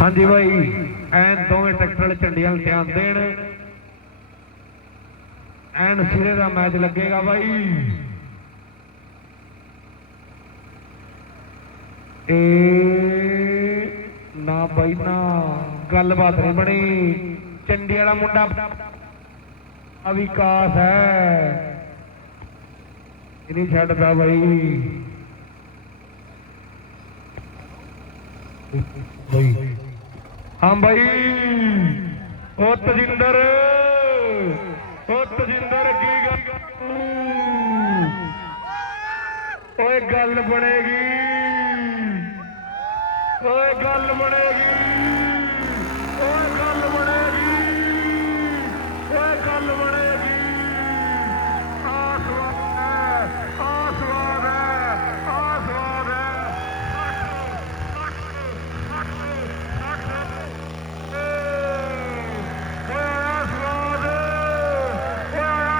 हाँ जी भाई N दोवें tractor झंडी वाल ध्यान देन एन सिरे का मैच लगेगा भाई ना भाई ना गलबात नहीं बनी झंडी वाला मुंडा अविकास है नहीं छड्डदा भाई हाँ भाई ओ तजिंदर की गल बनेगी गल बनेगी